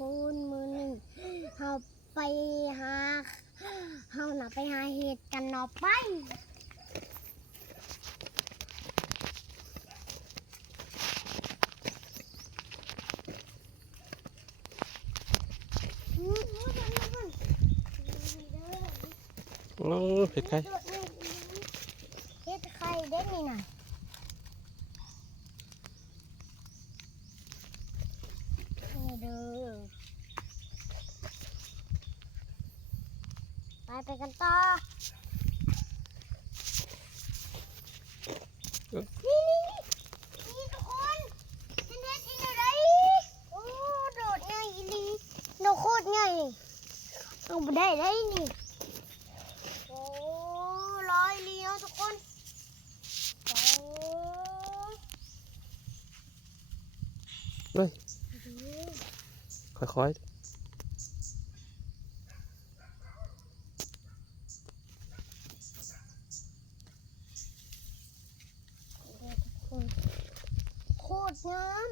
คนมือหนึ่งเราไปหาเราน่ะไปหาเห็ดกันเนาะไปโอ้เห็ดไข่เห็ดไข่เด็ดนี่น่ะนี่เด้อไปกันต่อนี่ทุกคนฉันเห็ดอีอะไรโอ้โดดง่ายอีหลีโดดโคตรง่ายนี่เอาไปได้นี่โอ้ร้อยเลี้ยวทุกคนโอ้ เฮ้ยค่อยโคตรงาม